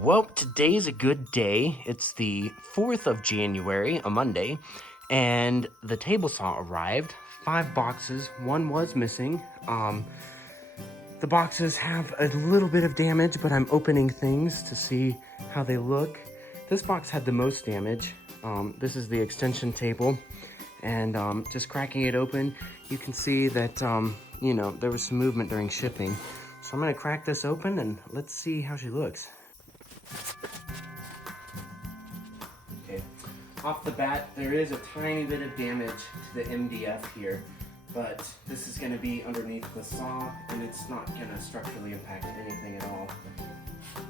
Well, today's a good day. It's the 4th of January, a Monday, and the table saw arrived. 5 boxes, one was missing. The boxes have a little bit of damage, but I'm opening things to see how they look. This box had the most damage. This is the extension table, and just cracking it open, you can see that, there was some movement during shipping. So I'm gonna crack this open and let's see how she looks. Okay, off the bat, there is a tiny bit of damage to the MDF here, but this is going to be underneath the saw, and it's not going to structurally impact anything at all.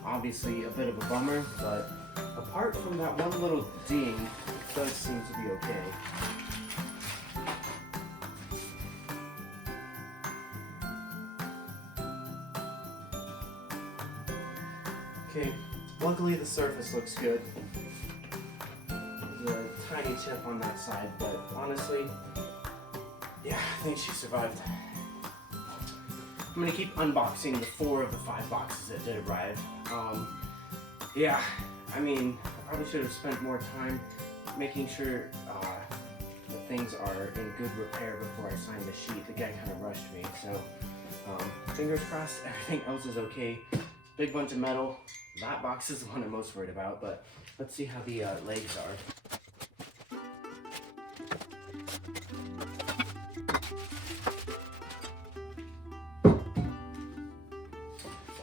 Obviously, a bit of a bummer, but apart from that one little ding, it does seem to be okay. Okay, luckily the surface looks good. There's a tiny chip on that side, but honestly, yeah, I think she survived. I'm gonna keep unboxing the 4 of the 5 boxes that did arrive. Yeah, I mean, I probably should have spent more time making sure that things are in good repair before I signed the sheet. The guy kind of rushed me, so fingers crossed everything else is okay. Big bunch of metal. That box is the one I'm most worried about, but let's see how the legs are.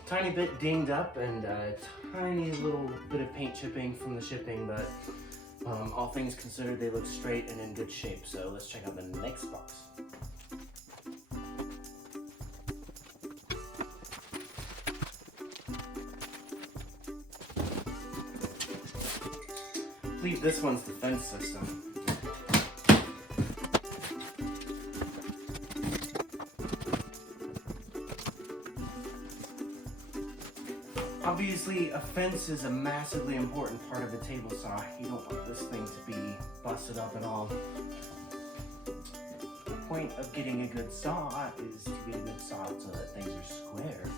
Tiny bit dinged up and a tiny little bit of paint chipping from the shipping, but all things considered, they look straight and in good shape. So let's check out the next box. I believe this one's the fence system. Obviously, a fence is a massively important part of the table saw. You don't want this thing to be busted up at all. The point of getting a good saw is to get a good saw so that things are square.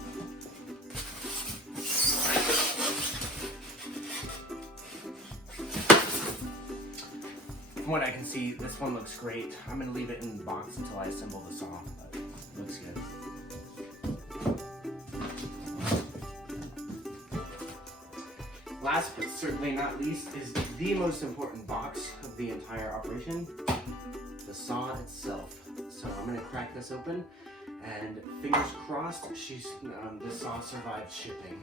From what I can see, this one looks great. I'm going to leave it in the box until I assemble the saw, but it looks good. Last but certainly not least is the most important box of the entire operation, the saw itself. So I'm going to crack this open, and fingers crossed the saw survived shipping.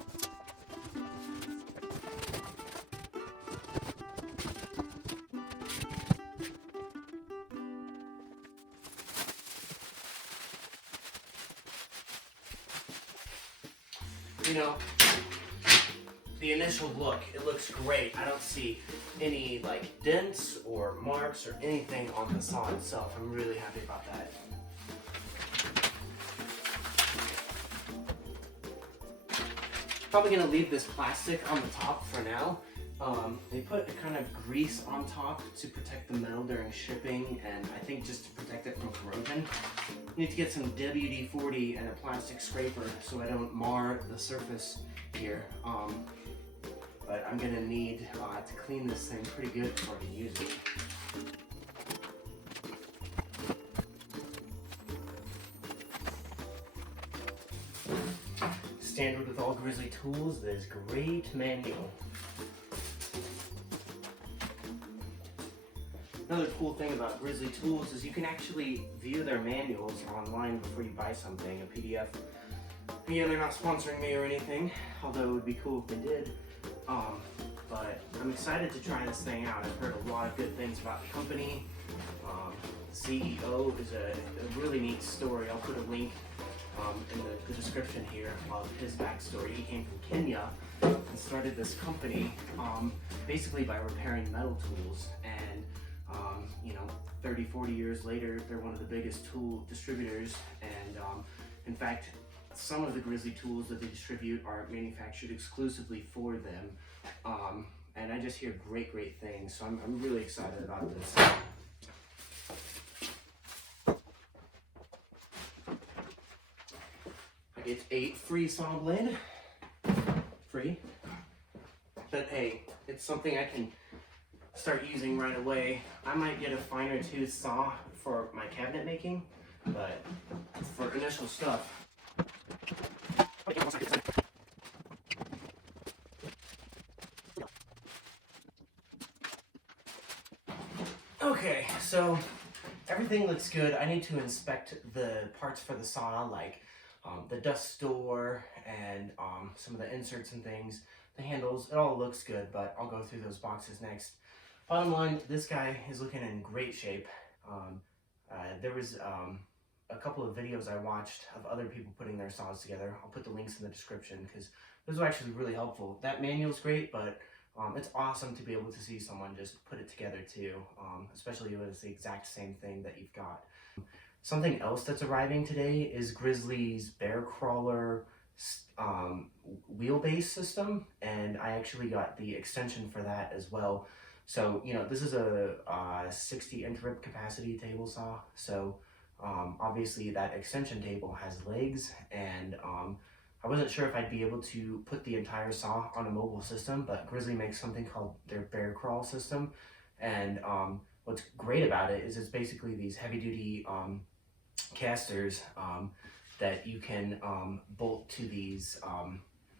You know, the initial look, it looks great. I don't see any like dents or marks or anything on the saw itself. I'm really happy about that. Probably gonna leave this plastic on the top for now. They put a kind of grease on top to protect the metal during shipping, and I think just to protect it from corrosion. I need to get some WD-40 and a plastic scraper so I don't mar the surface here. But I'm gonna need to clean this thing pretty good before I can use it. Standard with all Grizzly tools, this great manual. Another cool thing about Grizzly tools is you can actually view their manuals online before you buy something, a PDF. Yeah, they're not sponsoring me or anything, although it would be cool if they did. But I'm excited to try this thing out. I've heard a lot of good things about the company. The CEO is a really neat story. I'll put a link in the description here of his backstory. He came from Kenya and started this company basically by repairing metal tools. And 30, 40 years later, they're one of the biggest tool distributors. And in fact, some of the Grizzly tools that they distribute are manufactured exclusively for them. And I just hear great things. So I'm really excited about this. I get a free saw blade. Free. But hey, it's something I can start using right away. I might get a finer tooth saw for my cabinet making, but for initial stuff. Okay, so everything looks good. I need to inspect the parts for the saw, like the dust store and some of the inserts and things, the handles. It all looks good, but I'll go through those boxes next. Bottom line, this guy is looking in great shape. There was a couple of videos I watched of other people putting their saws together. I'll put the links in the description because those are actually really helpful. That manual's great, but it's awesome to be able to see someone just put it together too, especially when it's the exact same thing that you've got. Something else that's arriving today is Grizzly's Bear Crawler wheelbase system, and I actually got the extension for that as well. So, you know, this is a 60-inch rip capacity table saw, so obviously that extension table has legs, and I wasn't sure if I'd be able to put the entire saw on a mobile system, but Grizzly makes something called their Bear Crawl system, and what's great about it is it's basically these heavy-duty casters that you can bolt to these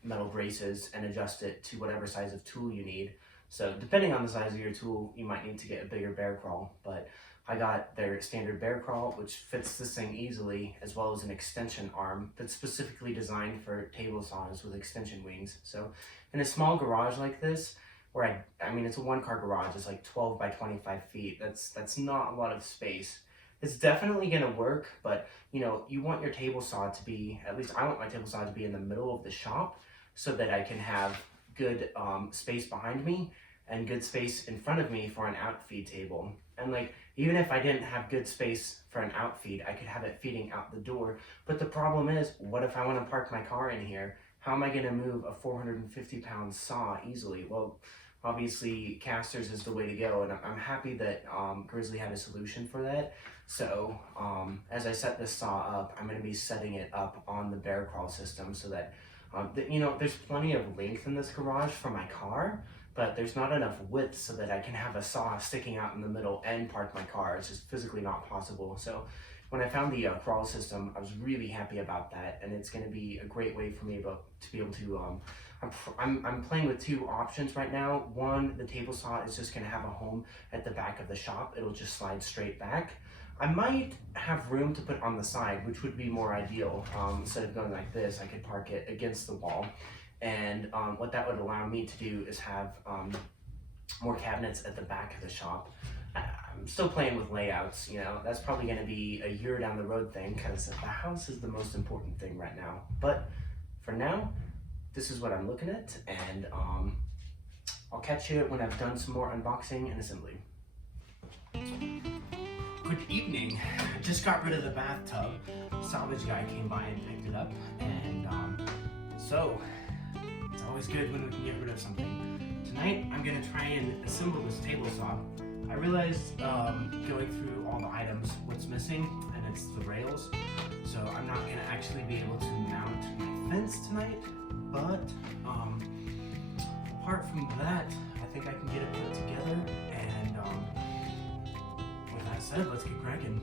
metal braces and adjust it to whatever size of tool you need. So depending on the size of your tool, you might need to get a bigger bear crawl, but I got their standard bear crawl, which fits this thing easily, as well as an extension arm that's specifically designed for table saws with extension wings. So in a small garage like this, where I mean, it's a one-car garage, it's like 12 by 25 feet. That's not a lot of space. It's definitely gonna work, but you know, you want your table saw to be, at least I want my table saw to be in the middle of the shop so that I can have good space behind me and good space in front of me for an outfeed table. And like, even if I didn't have good space for an outfeed, I could have it feeding out the door. But the problem is, what if I want to park my car in here? How am I going to move a 450-pound saw easily? Well, obviously casters is the way to go, and I'm happy that Grizzly had a solution for that. So as I set this saw up, I'm going to be setting it up on the Bear Crawl system so that you know, there's plenty of length in this garage for my car, but there's not enough width so that I can have a saw sticking out in the middle and park my car. It's just physically not possible. So when I found the crawl system, I was really happy about that, and it's going to be a great way for me to be able to, I'm playing with two options right now. One, the table saw is just going to have a home at the back of the shop. It'll just slide straight back. I might have room to put on the side, which would be more ideal. Instead of going like this, I could park it against the wall. And what that would allow me to do is have more cabinets at the back of the shop. I'm still playing with layouts, you know, that's probably going to be a year down the road thing because the house is the most important thing right now. But for now, this is what I'm looking at, and I'll catch you when I've done some more unboxing and assembly. Good evening. I just got rid of the bathtub. Salvage guy came by and picked it up, and so it's always good when we can get rid of something. Tonight I'm gonna try and assemble this table saw. I realized going through all the items what's missing, and it's the rails. So I'm not gonna actually be able to mount my fence tonight, but apart from that, I think I can get it put together, and with that said, let's get cracking.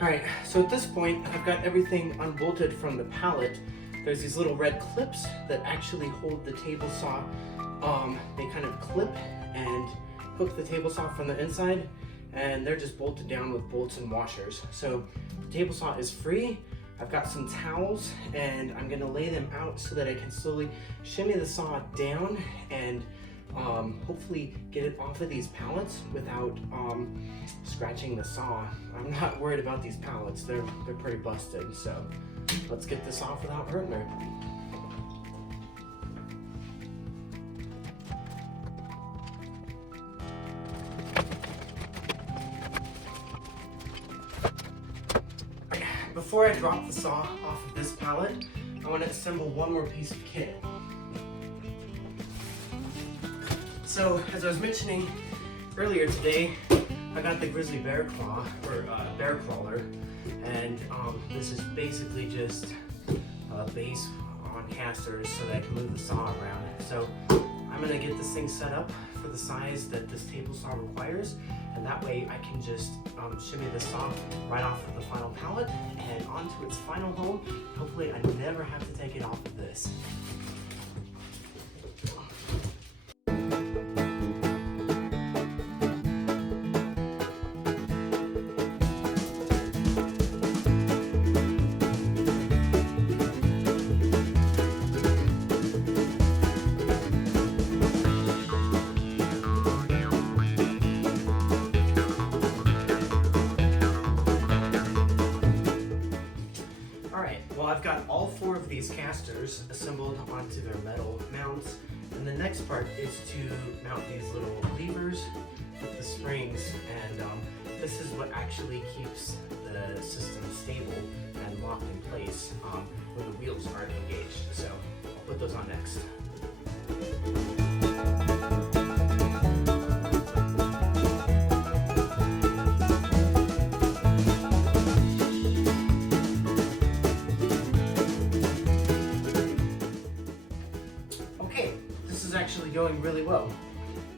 Alright, so at this point, I've got everything unbolted from the pallet. There's these little red clips that actually hold the table saw. They kind of clip and hook the table saw from the inside, and they're just bolted down with bolts and washers. So the table saw is free. I've got some towels, and I'm gonna lay them out so that I can slowly shimmy the saw down and hopefully get it off of these pallets without scratching the saw. I'm not worried about these pallets, they're pretty busted, so let's get this off without hurting her. before I drop the saw off of this pallet, I want to assemble one more piece of kit. So, as I was mentioning earlier today, I got the grizzly bear claw, or bear crawler, and this is basically just a base on casters so that I can move the saw around. So I'm gonna get this thing set up for the size that this table saw requires, and that way I can just shimmy the saw right off of the final pallet and onto its final home. Hopefully I never have to take it off of this. Well, I've got all 4 of these casters assembled onto their metal mounts, and the next part is to mount these little levers with the springs, and this is what actually keeps the system stable and locked in place when the wheels aren't engaged. So I'll put those on next. Actually going really well.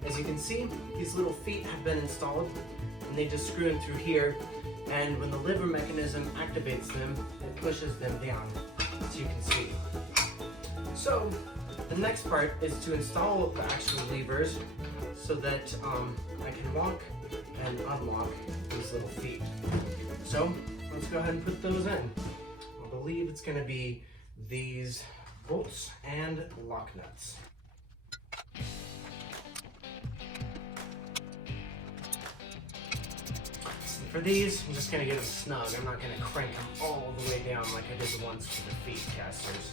As you can see, these little feet have been installed, and they just screw in through here, and when the lever mechanism activates them, it pushes them down, as you can see. So the next part is to install the actual levers so that I can lock and unlock these little feet. So let's go ahead and put those in. I believe it's going to be these bolts and lock nuts. For these, I'm just going to get them snug. I'm not going to crank them all the way down like I did the ones for the feet casters.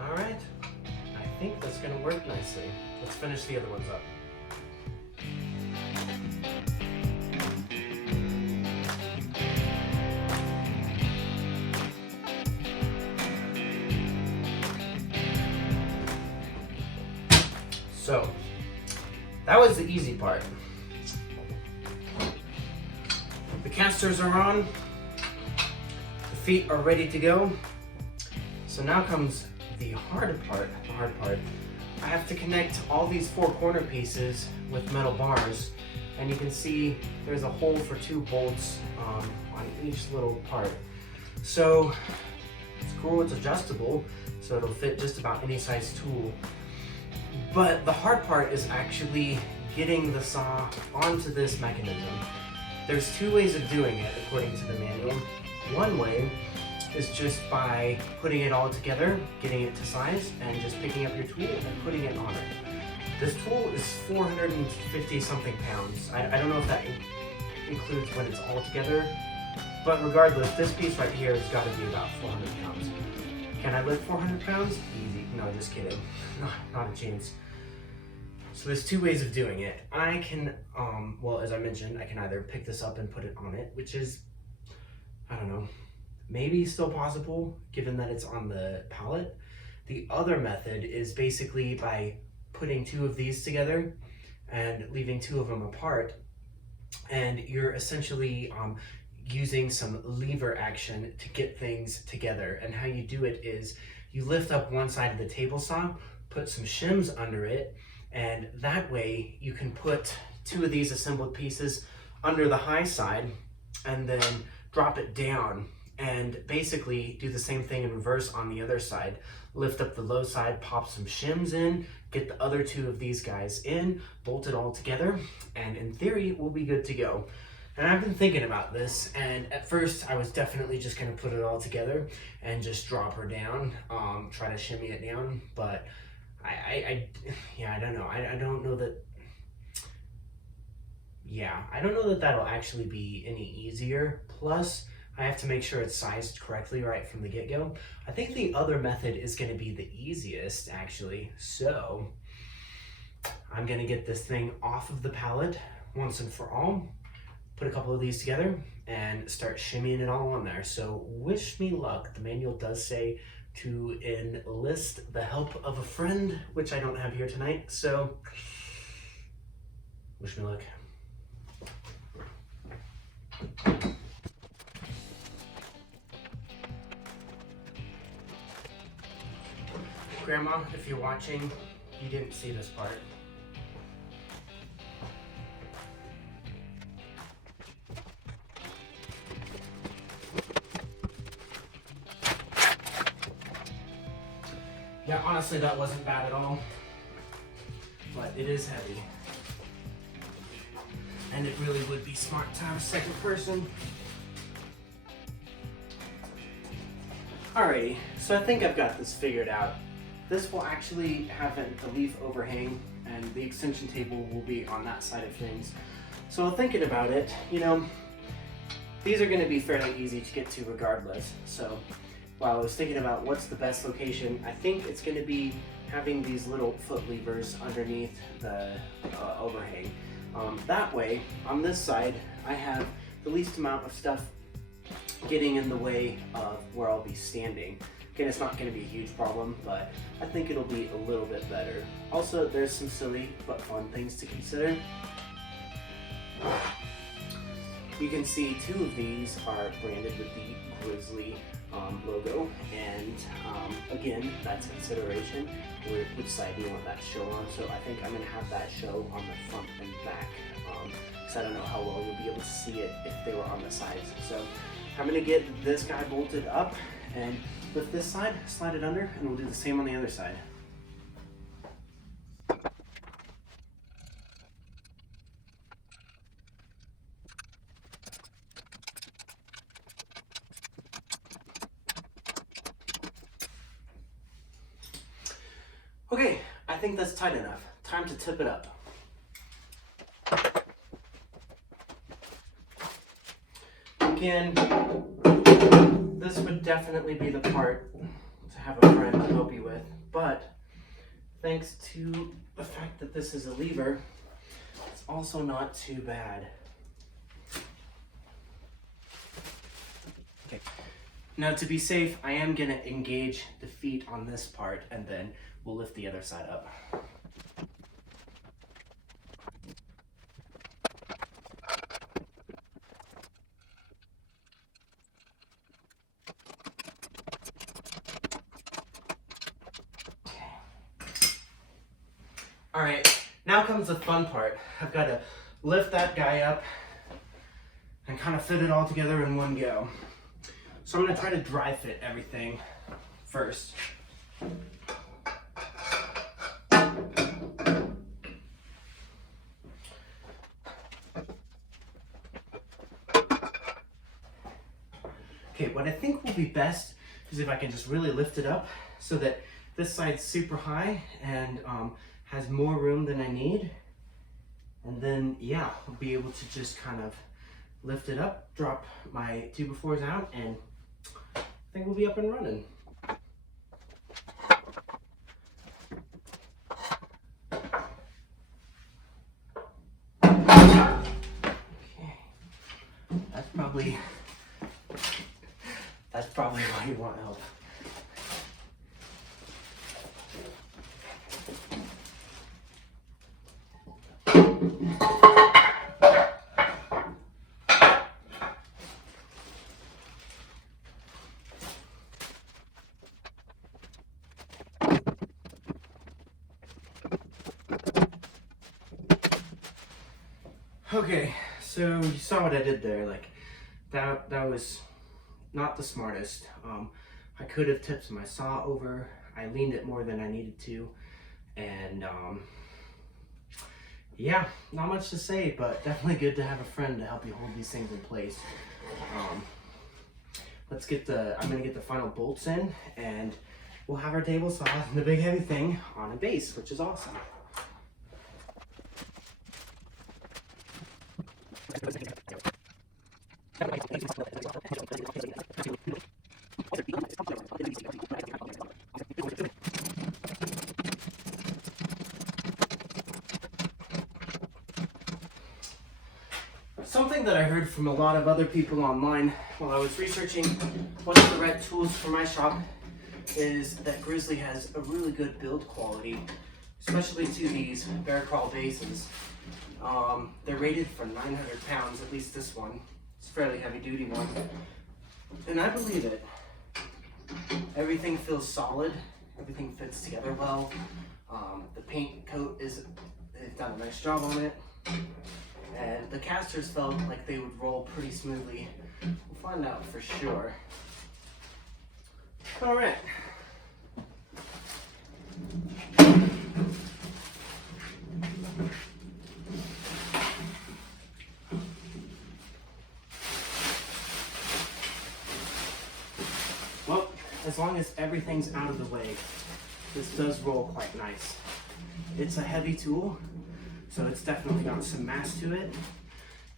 Alright, I think that's going to work nicely. Let's finish the other ones up. So, that was the easy part. The casters are on, the feet are ready to go. So now comes the hard part. I have to connect all these 4 corner pieces with metal bars, and you can see there's a hole for 2 bolts on each little part. So it's cool, it's adjustable, so it'll fit just about any size tool. But the hard part is actually getting the saw onto this mechanism. There's 2 ways of doing it according to the manual. One way is just by putting it all together, getting it to size, and just picking up your tool and putting it on it. This tool is 450 something pounds. I don't know if that includes when it's all together, but regardless, this piece right here has got to be about 400 pounds. Can I lift 400 pounds? Easy. No, just kidding. Not a chance. So there's 2 ways of doing it. I can, well, as I mentioned, I can either pick this up and put it on it, which is, I don't know, maybe still possible given that it's on the pallet. The other method is basically by putting 2 of these together and leaving 2 of them apart, and you're essentially using some lever action to get things together. And how you do it is you lift up one side of the table saw, put some shims under it, and that way you can put 2 of these assembled pieces under the high side and then drop it down, and basically do the same thing in reverse on the other side. Lift up the low side, pop some shims in, get the other 2 of these guys in, bolt it all together, and in theory we'll be good to go. And I've been thinking about this, and at first I was definitely just gonna put it all together and just drop her down, try to shimmy it down, but I don't know. I don't know that, I don't know that that'll actually be any easier. Plus, I have to make sure it's sized correctly right from the get-go. I think the other method is gonna be the easiest, actually. So, I'm gonna get this thing off of the pallet once and for all, put a couple of these together, and start shimmying it all on there. So wish me luck. The manual does say to enlist the help of a friend, which I don't have here tonight, so wish me luck. Grandma, if you're watching, you didn't see this part. Yeah, honestly, that wasn't bad at all, but it is heavy. And it really would be smart to have a second person. Alrighty, so I think I've got this figured out. This will actually have a leaf overhang, and the extension table will be on that side of things. So thinking about it, you know, these are gonna be fairly easy to get to regardless. So while I was thinking about what's the best location, I think it's gonna be having these little foot levers underneath the overhang. That way, on this side, I have the least amount of stuff getting in the way of where I'll be standing. Again, it's not going to be a huge problem, but I think it'll be a little bit better. Also, there's some silly but fun things to consider. You can see two of these are branded with the Grizzly logo, and again, that's consideration with which side you want that to show on. So I think I'm going to have that show on the front and back, because I don't know how well you'll be able to see it if they were on the sides. So I'm going to get this guy bolted up and lift this side, slide it under, and we'll do the same on the other side. Okay, I think that's tight enough. Time to tip it up. Again, this would definitely be the part to have a friend to help you with, but thanks to the fact that this is a lever, it's also not too bad. Okay. Now to be safe, I am gonna engage the feet on this part, and then we'll lift the other side up. All right, now comes the fun part. I've got to lift that guy up and kind of fit it all together in one go. So I'm gonna try to dry fit everything first. Okay, what I think will be best is if I can just really lift it up so that this side's super high and has more room than I need. And then, yeah, I'll be able to just kind of lift it up, drop my 2x4s out, and I think we'll be up and running. Okay, that's probably why you want help. Okay, so you saw what I did there. Like that was not the smartest. I could have tipped my saw over. I leaned it more than I needed to, and yeah, not much to say, but definitely good to have a friend to help you hold these things in place. I'm gonna get the final bolts in, and we'll have our table saw and the big heavy thing on a base, which is awesome. thing that I heard from a lot of other people online while I was researching what's the right tools for my shop is that Grizzly has a really good build quality, especially to these bear crawl bases. They're rated for 900 pounds, at least this one. It's a fairly heavy duty one. And I believe it. Everything feels solid, everything fits together well. The paint coat they've done a nice job on it. And the casters felt like they would roll pretty smoothly. We'll find out for sure. All right. Well, as long as everything's out of the way, this does roll quite nice. It's a heavy tool, so it's definitely got some mass to it,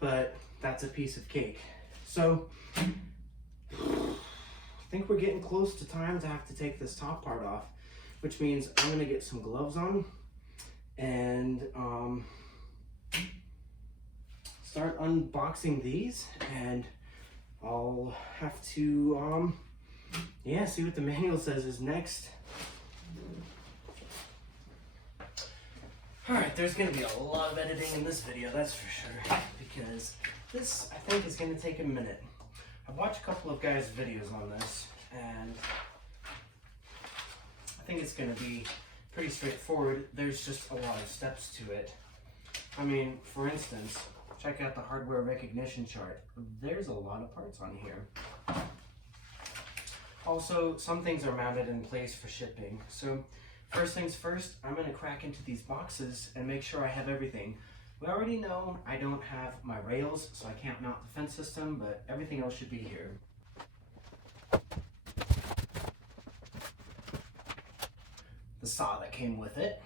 but that's a piece of cake. So, I think we're getting close to time to have to take this top part off, which means I'm gonna get some gloves on and start unboxing these, and I'll have to see what the manual says is next. Alright, there's going to be a lot of editing in this video, that's for sure, because this, I think, is going to take a minute. I've watched a couple of guys' videos on this, and I think it's going to be pretty straightforward. There's just a lot of steps to it. I mean, for instance, check out the hardware recognition chart. There's a lot of parts on here. Also, some things are mounted in place for shipping. So, first things first, I'm going to crack into these boxes and make sure I have everything. We already know I don't have my rails, so I can't mount the fence system, but everything else should be here. The saw that came with it.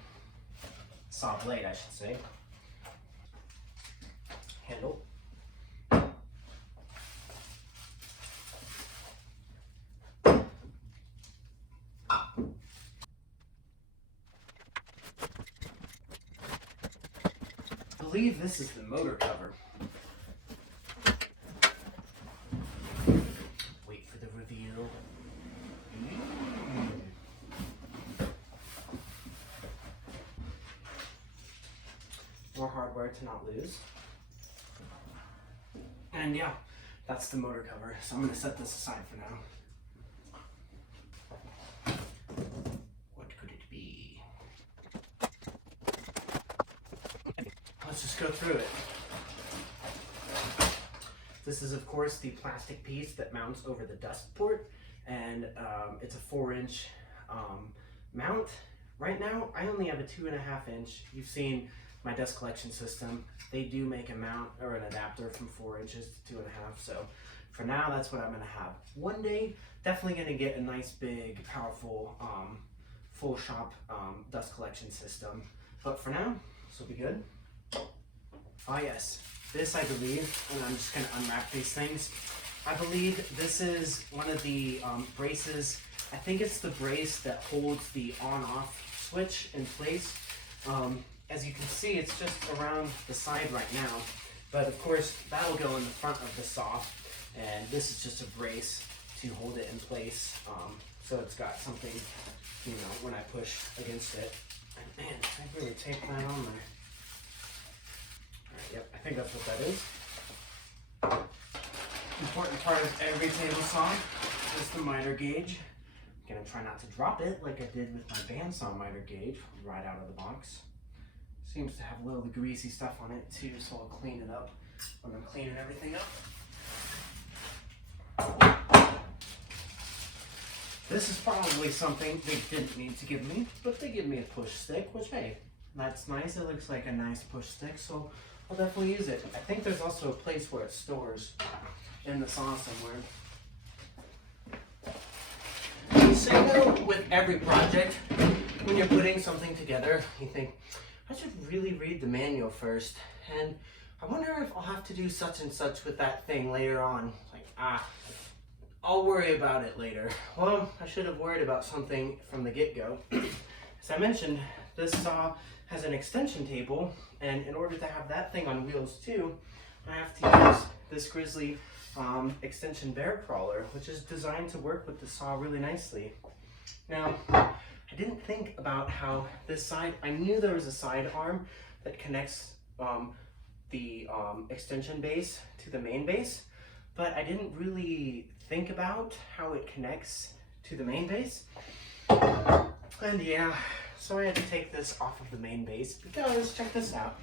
Saw blade, I should say. Handle. I believe this is the motor cover. Wait for the reveal. More hardware to not lose. And yeah, that's the motor cover. So I'm going to set this aside for now. What could it be? Let's just go through it. This is, of course, the plastic piece that mounts over the dust port, and it's a 4-inch mount. Right now, I only have a 2.5-inch. You've seen my dust collection system. They do make a mount or an adapter from 4 inches to 2.5. So for now, that's what I'm going to have. One day, definitely going to get a nice, big, powerful, full shop dust collection system. But for now, this will be good. Ah yes, this I believe, and I'm just going to unwrap these things. I believe this is one of the braces. I think it's the brace that holds the on-off switch in place. As you can see, it's just around the side right now, but of course that'll go in the front of the saw, and this is just a brace to hold it in place, so it's got something, you know, when I push against it. And man, I really taped that on there. Alright, yep, I think that's what that is. Important part of every table saw is the miter gauge. I'm gonna try not to drop it like I did with my bandsaw miter gauge right out of the box. Seems to have a little greasy stuff on it too, so I'll clean it up when I'm cleaning everything up. This is probably something they didn't need to give me, but they give me a push stick, which hey, that's nice. It looks like a nice push stick, so I'll definitely use it. I think there's also a place where it stores in the saw somewhere. You say though, with every project, when you're putting something together, you think, I should really read the manual first, and I wonder if I'll have to do such and such with that thing later on. Like, I'll worry about it later. Well, I should have worried about something from the get-go. As I mentioned, this saw has an extension table, and in order to have that thing on wheels too, I have to use this Grizzly extension bear crawler, which is designed to work with the saw really nicely. Now, I didn't think about how this side, I knew there was a side arm that connects the extension base to the main base, but I didn't really think about how it connects to the main base. And yeah, so I had to take this off of the main base because, check this out.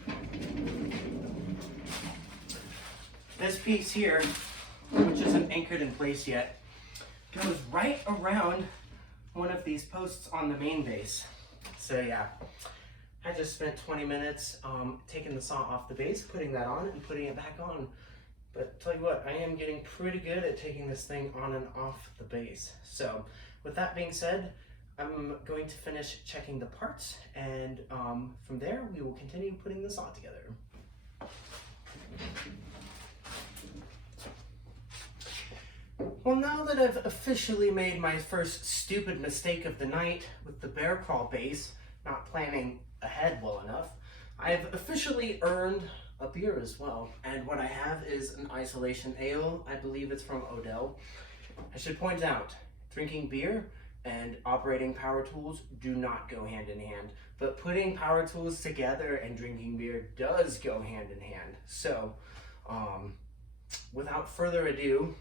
This piece here, which isn't anchored in place yet, goes right around one of these posts on the main base. So yeah, I just spent 20 minutes taking the saw off the base, putting that on and putting it back on. But tell you what, I am getting pretty good at taking this thing on and off the base. So with that being said, I'm going to finish checking the parts, and from there we will continue putting the saw together. Well, now that I've officially made my first stupid mistake of the night with the bear crawl base, not planning ahead well enough, I've officially earned a beer as well. And what I have is an isolation ale. I believe it's from Odell. I should point out, drinking beer and operating power tools do not go hand in hand, but putting power tools together and drinking beer does go hand in hand. So, without further ado,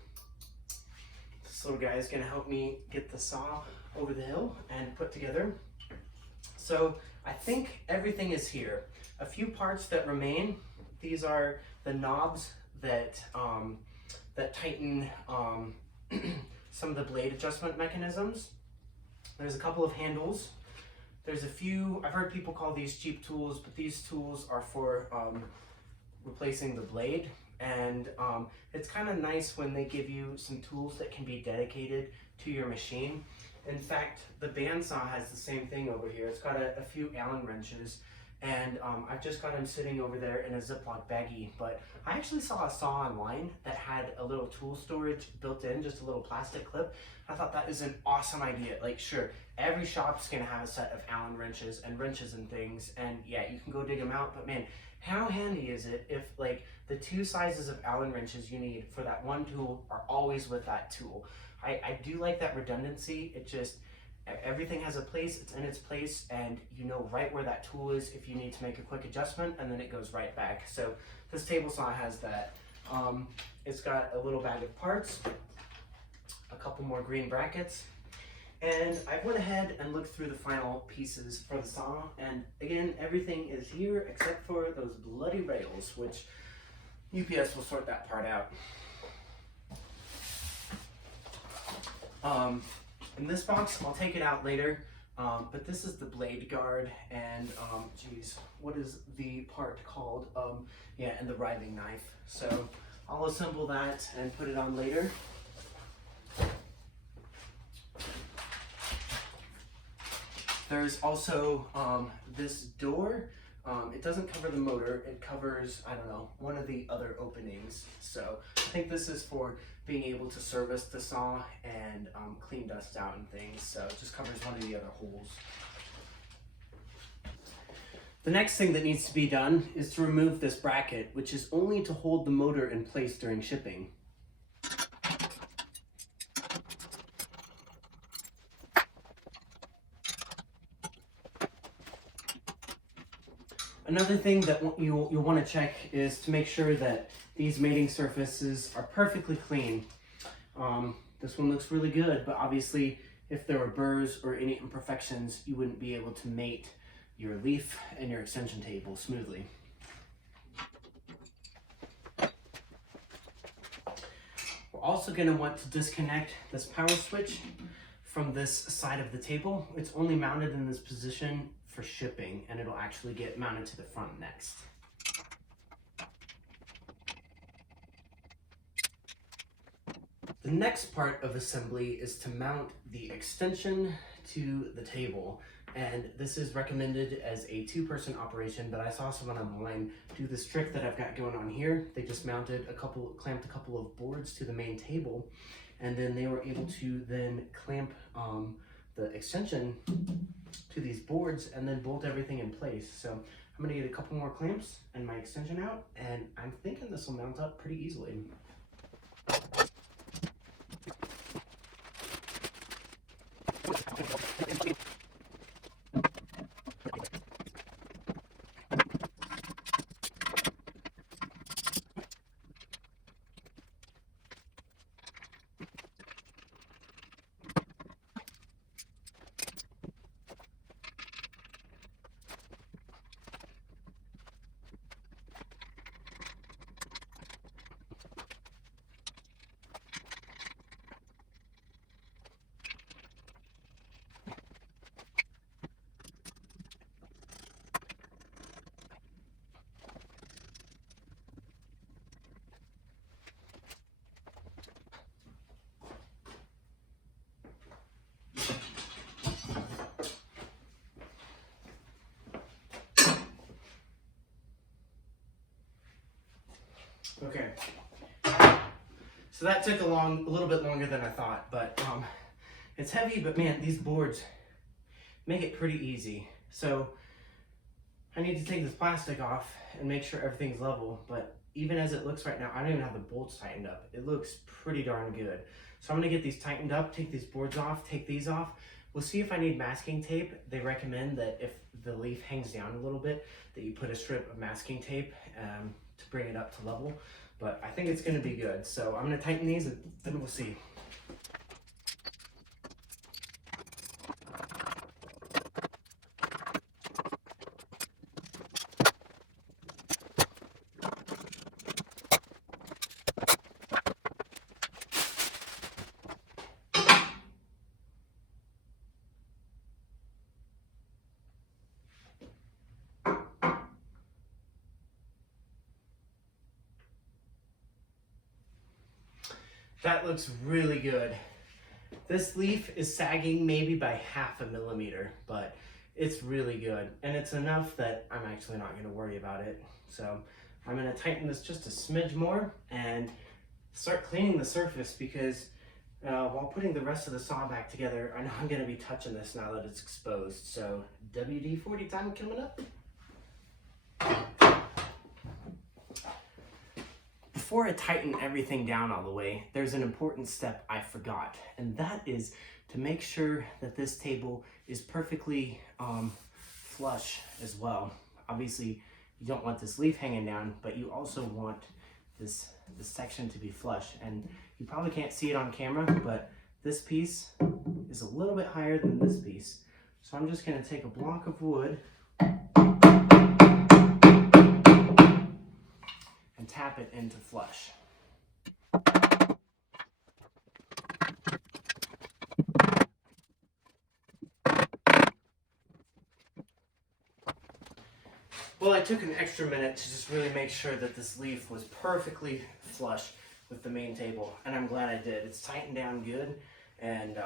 this little guy is gonna help me get the saw over the hill and put together. So I think everything is here. A few parts that remain, these are the knobs that, that tighten some of the blade adjustment mechanisms. There's a couple of handles. There's a few, I've heard people call these cheap tools, but these tools are for replacing the blade. And it's kind of nice when they give you some tools that can be dedicated to your machine. In fact, the bandsaw has the same thing over here. It's got a few Allen wrenches, and I've just got them sitting over there in a Ziploc baggie. But I actually saw a saw online that had a little tool storage built in, just a little plastic clip. I thought that is an awesome idea. Like, sure, every shop's gonna have a set of Allen wrenches and things, and yeah, you can go dig them out, but man, how handy is it if like the two sizes of Allen wrenches you need for that one tool are always with that tool? I do like that redundancy. It just, everything has a place, it's in its place, and you know right where that tool is if you need to make a quick adjustment, and then it goes right back. So this table saw has that. It's got a little bag of parts, a couple more green brackets, and I went ahead and looked through the final pieces for the saw, and again, everything is here except for those bloody rails, which UPS will sort that part out. In this box, I'll take it out later, but this is the blade guard, and geez, what is the part called? Yeah, and the riving knife. So I'll assemble that and put it on later. There's also this door. It doesn't cover the motor, it covers, I don't know, one of the other openings. So I think this is for being able to service the saw and clean dust out and things. So it just covers one of the other holes. The next thing that needs to be done is to remove this bracket, which is only to hold the motor in place during shipping. Another thing that you'll want to check is to make sure that these mating surfaces are perfectly clean. This one looks really good, but obviously if there were burrs or any imperfections, you wouldn't be able to mate your leaf and your extension table smoothly. We're also going to want to disconnect this power switch from this side of the table. It's only mounted in this position for shipping, and it'll actually get mounted to the front next. The next part of assembly is to mount the extension to the table, and this is recommended as a two-person operation, but I saw someone online do this trick that I've got going on here. They just clamped a couple of boards to the main table, and then they were able to then clamp the extension to these boards and then bolt everything in place. So I'm gonna get a couple more clamps and my extension out, and I'm thinking this will mount up pretty easily. Okay, so that took a little bit longer than I thought, but it's heavy, but man, these boards make it pretty easy. So I need to take this plastic off and make sure everything's level, but even as it looks right now, I don't even have the bolts tightened up. It looks pretty darn good. So I'm gonna get these tightened up, take these boards off, take these off. We'll see if I need masking tape. They recommend that if the leaf hangs down a little bit, that you put a strip of masking tape to bring it up to level. But I think it's gonna be good. So I'm gonna tighten these and then we'll see. That looks really good. This leaf is sagging maybe by 0.5 millimeter, but it's really good. And it's enough that I'm actually not gonna worry about it. So I'm gonna tighten this just a smidge more and start cleaning the surface, because while putting the rest of the saw back together, I know I'm gonna be touching this now that it's exposed. So WD-40 time coming up. Before I tighten everything down all the way, there's an important step I forgot, and that is to make sure that this table is perfectly flush as well. Obviously, you don't want this leaf hanging down, but you also want this section to be flush. And you probably can't see it on camera, but this piece is a little bit higher than this piece. So I'm just gonna take a block of wood and tap it into flush. Well, I took an extra minute to just really make sure that this leaf was perfectly flush with the main table, and I'm glad I did. It's tightened down good, and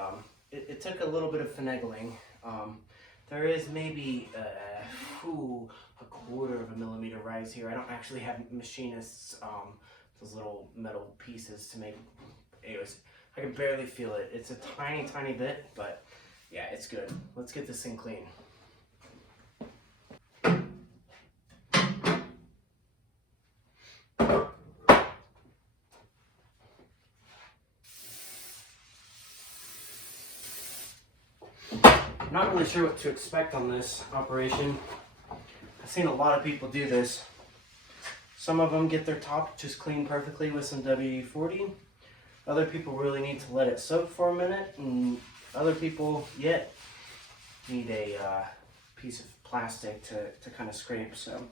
it took a little bit of finagling. There is maybe a 1/4 millimeter rise here. I don't actually have machinists, those little metal pieces to make. Anyways, I can barely feel it. It's a tiny, tiny bit, but yeah, it's good. Let's get this thing clean. I'm not really sure what to expect on this operation. I've seen a lot of people do this. Some of them get their top just cleaned perfectly with some WD-40. Other people really need to let it soak for a minute, and other people yet need a piece of plastic to kind of scrape. So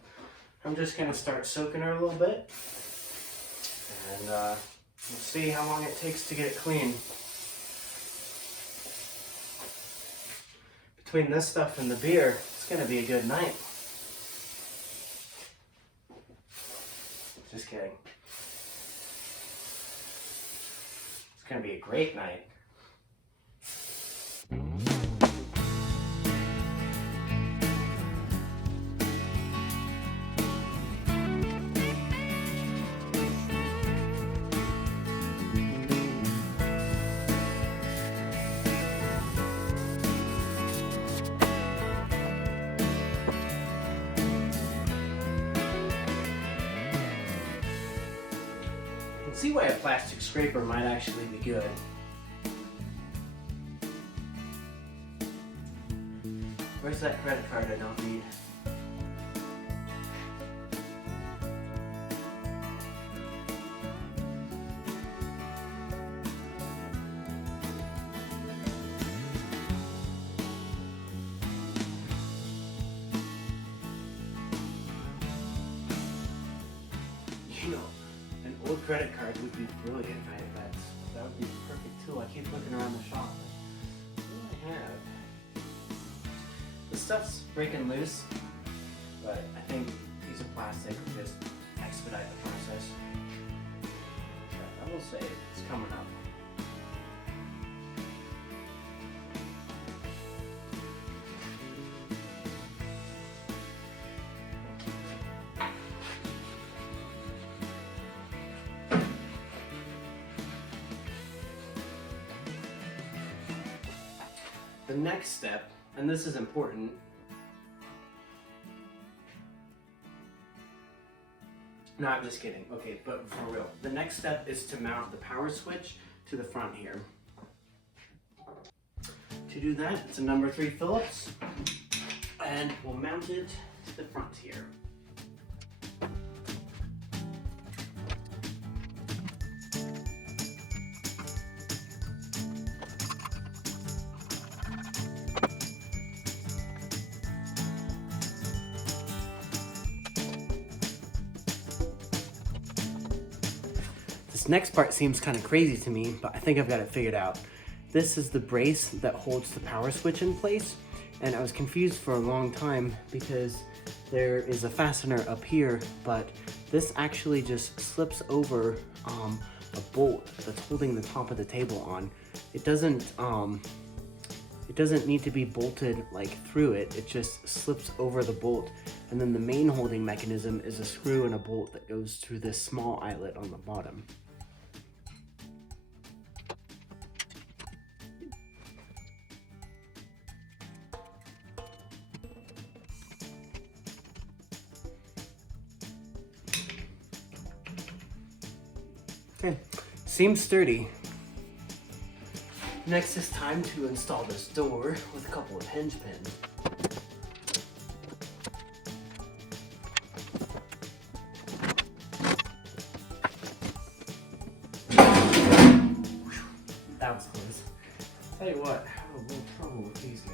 I'm just going to start soaking her a little bit, and we'll see how long it takes to get it clean. Between this stuff and the beer, it's gonna be a good night. Just kidding. It's gonna be a great night. See why a plastic scraper might actually be good. Where's that credit card I don't need? You know, an old credit card would be brilliant. That would be the perfect tool. I keep looking around the shop. What do I have? The stuff's breaking loose, but I think a piece of plastic will just expedite the process. But I will say it's coming up. The next step, and this is important, no, I'm just kidding. Okay, but for real, the next step is to mount the power switch to the front here. To do that, it's a number 3 Phillips, and we'll mount it to the front here. This next part seems kind of crazy to me, but I think I've got it figured out. This is the brace that holds the power switch in place, and I was confused for a long time because there is a fastener up here, but this actually just slips over a bolt that's holding the top of the table on. It doesn't need to be bolted like through it. It just slips over the bolt, and then the main holding mechanism is a screw and a bolt that goes through this small eyelet on the bottom. Okay, seems sturdy. Next is time to install this door with a couple of hinge pins. That was close. Tell you what, I have a little trouble with these guys.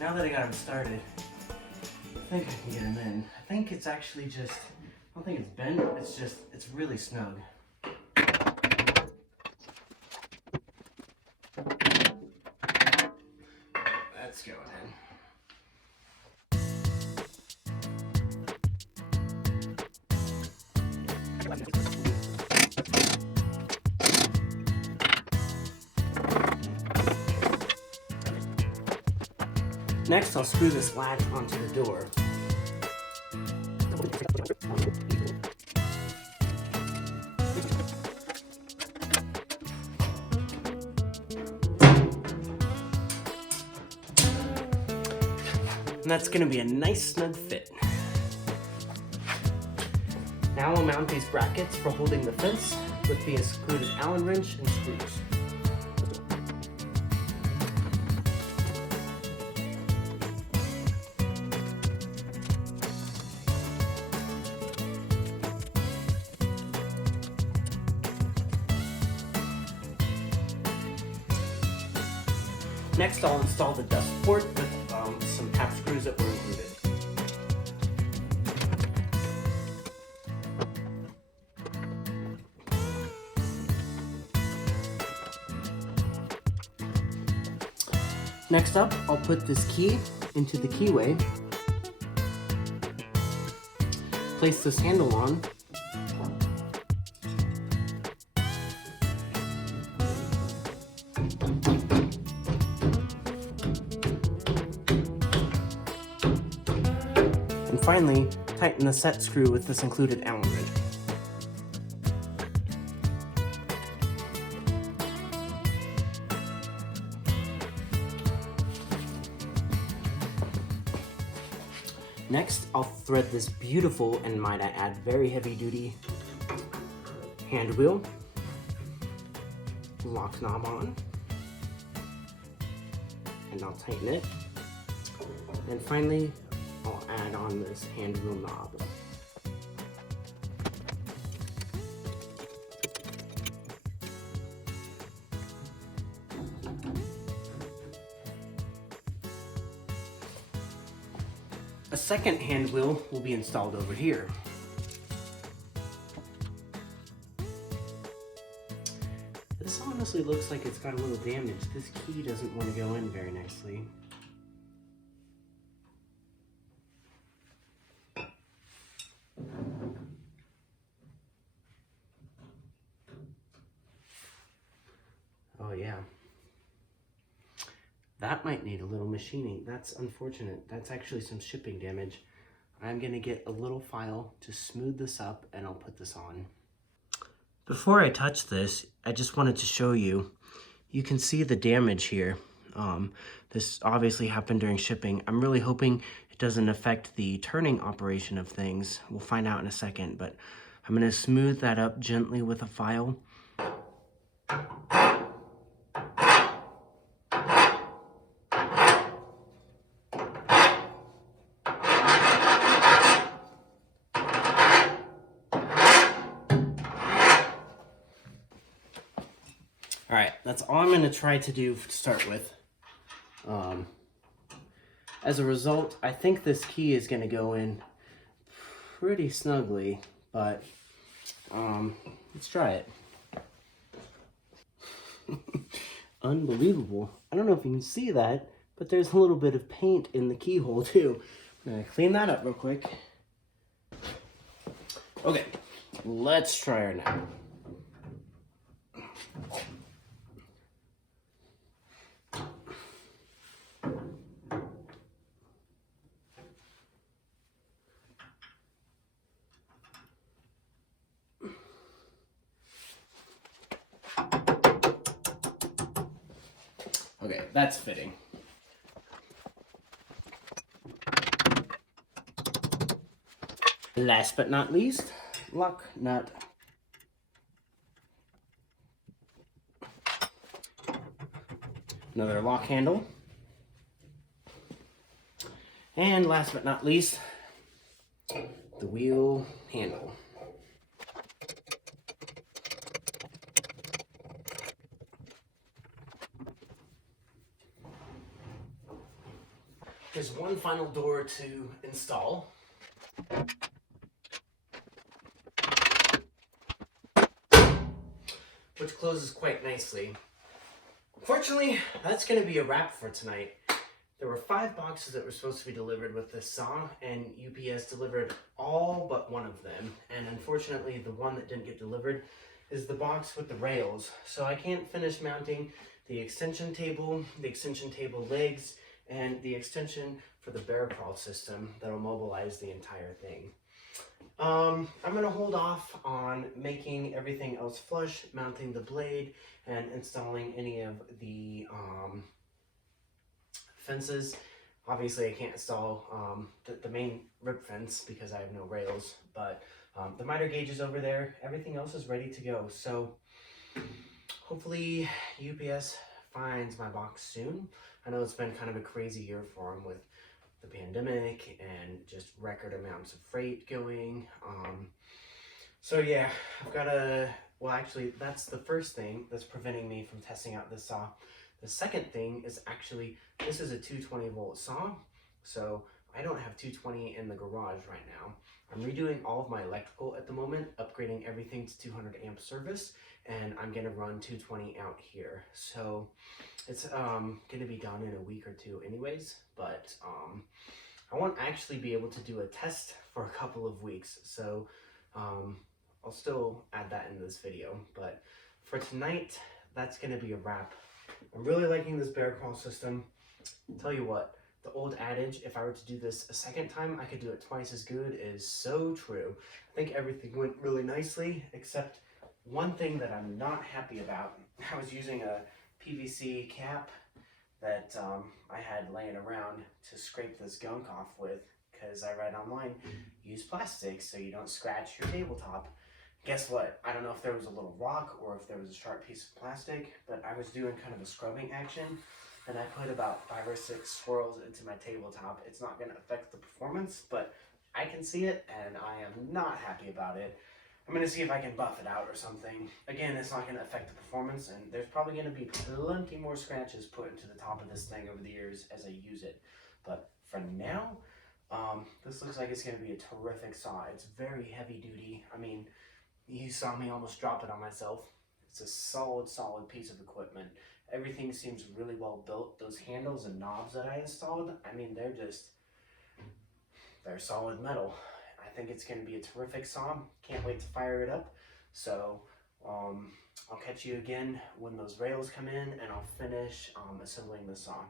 Now that I got them started, I think I can get them in. I think it's actually just, I don't think it's bent, it's really snug. That's going in. Next, I'll screw this latch onto the door. And that's going to be a nice snug fit. Now I'll mount these brackets for holding the fence with the included Allen wrench and screws. Next, I'll install the dust port with some tap screws that were included. Next up, I'll put this key into the keyway, place this handle on, and finally, tighten the set screw with this included Allen wrench. Next, I'll thread this beautiful, and might I add, very heavy duty hand wheel. Lock knob on. And I'll tighten it. And finally, I'll add on this hand wheel knob. A second hand wheel will be installed over here. This honestly looks like it's got a little damage. This key doesn't want to go in very nicely. Oh yeah. That might need a little machining. That's unfortunate. That's actually some shipping damage. I'm gonna get a little file to smooth this up and I'll put this on. Before I touch this, I just wanted to show you, you can see the damage here. This obviously happened during shipping. I'm really hoping it doesn't affect the turning operation of things. We'll find out in a second, but I'm gonna smooth that up gently with a file. All right, that's all I'm gonna try to do to start with. As a result, I think this key is gonna go in pretty snugly, but let's try it. Unbelievable. I don't know if you can see that, but there's a little bit of paint in the keyhole too. I'm gonna clean that up real quick. Okay, let's try her now. Okay, that's fitting. Last but not least, lock nut. Another lock handle. And last but not least, the wheel handle. There's one final door to install. Which closes quite nicely. Fortunately, that's going to be a wrap for tonight. There were 5 boxes that were supposed to be delivered with this saw, and UPS delivered all but one of them. And unfortunately, the one that didn't get delivered is the box with the rails. So I can't finish mounting the extension table legs, and the extension for the bear crawl system that'll mobilize the entire thing. I'm going to hold off on making everything else flush, mounting the blade, and installing any of the fences. Obviously I can't install the main rip fence because I have no rails, but the miter gauge is over there. Everything else is ready to go. So hopefully UPS finds my box soon. I know it's been kind of a crazy year for them with the pandemic and just record amounts of freight going. So yeah, I've got well actually that's the first thing that's preventing me from testing out this saw. The second thing is actually, this is a 220 volt saw, so I don't have 220 in the garage right now. I'm redoing all of my electrical at the moment, upgrading everything to 200 amp service, and I'm gonna run 220 out here. So it's gonna be done in a week or two anyways, but I won't actually be able to do a test for a couple of weeks, so I'll still add that in this video. But for tonight, that's gonna be a wrap. I'm really liking this bear crawl system. Tell you what, the old adage, if I were to do this a second time, I could do it twice as good, is so true. I think everything went really nicely, except one thing that I'm not happy about. I was using a PVC cap that I had laying around to scrape this gunk off with, because I read online, use plastic so you don't scratch your tabletop. Guess what? I don't know if there was a little rock or if there was a sharp piece of plastic, but I was doing kind of a scrubbing action and I put about 5 or 6 swirls into my tabletop. It's not going to affect the performance, but I can see it and I am not happy about it. I'm going to see if I can buff it out or something. Again, it's not going to affect the performance, and there's probably going to be plenty more scratches put into the top of this thing over the years as I use it. But for now, this looks like it's going to be a terrific saw. It's very heavy duty. I mean, you saw me almost drop it on myself. It's a solid piece of equipment. Everything seems really well built. Those handles and knobs that I installed, I mean, they're solid metal. I think it's going to be a terrific saw. Can't wait to fire it up. So I'll catch you again when those rails come in and I'll finish assembling the saw.